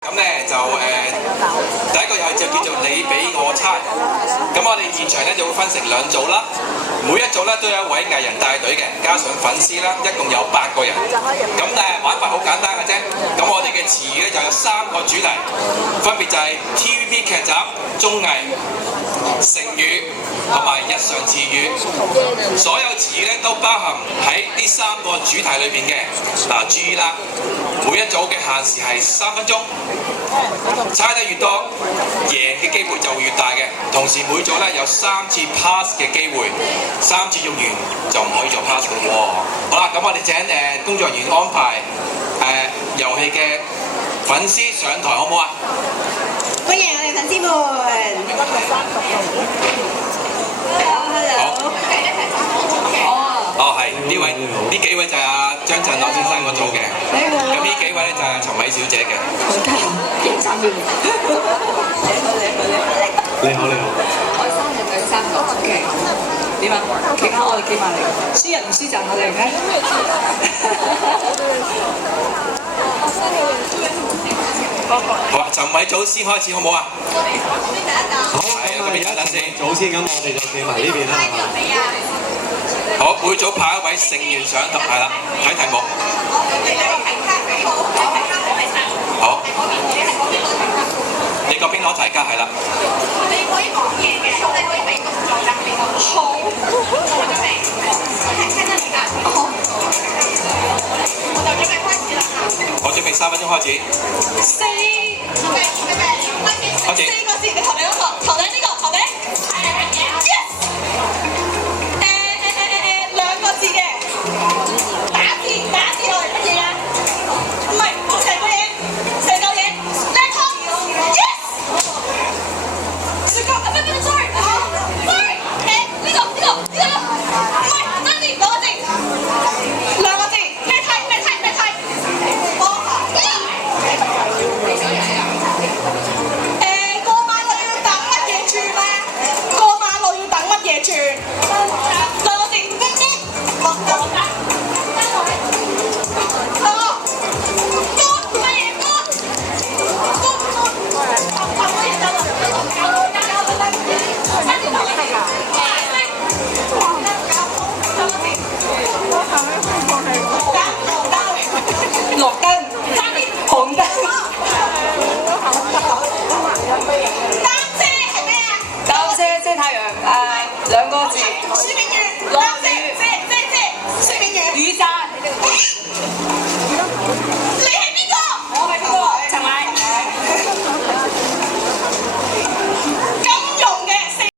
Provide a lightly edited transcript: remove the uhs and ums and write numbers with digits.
咁咧就第一個遊戲就叫做你俾我猜。咁我哋現場咧就會分成兩組啦，每一組咧都有一位藝人帶隊嘅，加上粉絲啦，一共有8個人。咁玩法好簡單嘅啫。咁我哋嘅詞語咧就有3個主題，分別就係 TVB 劇集、綜藝、成語同埋日常詞語。所有詞語咧都包含喺呢3個主題裏邊嘅。嗱，注意啦，每一組嘅限時係3分鐘。猜得越多，贏嘅機會就會越大嘅。同時每組咧有3次 pass 嘅機會，3次用完就唔可以做 pass 嘅喎。好啦，咁我哋請工作人員安排遊戲嘅粉絲上台，好唔好啊？歡迎我哋粉絲們。好。係呢位呢幾位就係阿張振朗先生個組嘅。咁呢幾位咧就係陳偉小姐嘅。你好。我3日對3個 ，OK。點啊？其他我哋記埋嚟，輸人唔輸陣我哋嘅。好啊，陳偉祖先開始好唔好啊？好，咁啊，等先，早先咁，我哋就企埋呢邊啦，係嘛？好，每組派一位成員上台，係啦，睇題目。好。你嗰邊攞題卡係啦。你可以講嘢嘅，你可以俾動作㗎，你講好，做咗未？聽得明㗎？好。我就準備開始啦。我準備3分鐘開始。